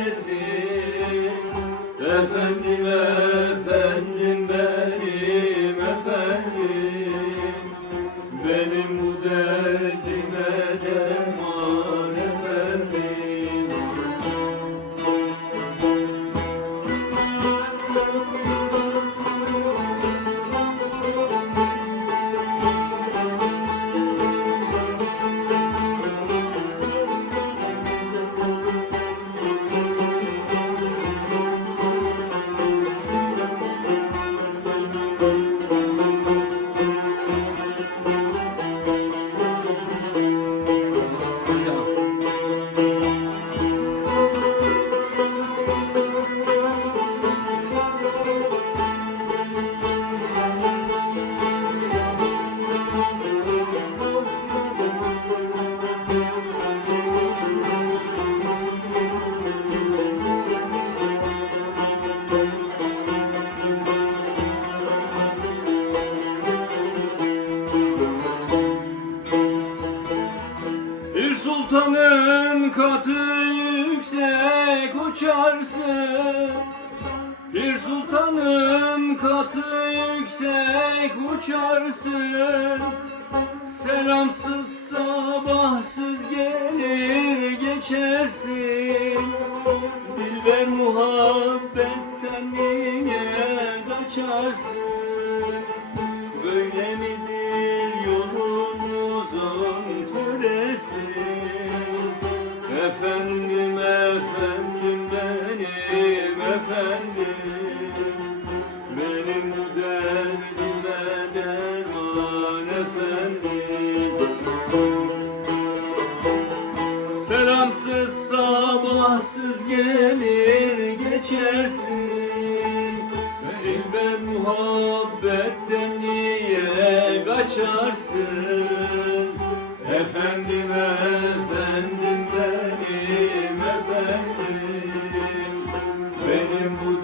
Neredesin? Sultanın katı yüksek uçarsın. Bir sultanın katı yüksek uçarsın. Selamsız sabahsız gelir geçersin. Dilber muhabbetten niye kaçarsın aman efendim. Selamsız sabahsız gelir geçersin. Veril ben muhabbetten kaçarsın? Efendim efendim benim efendim. Benim bu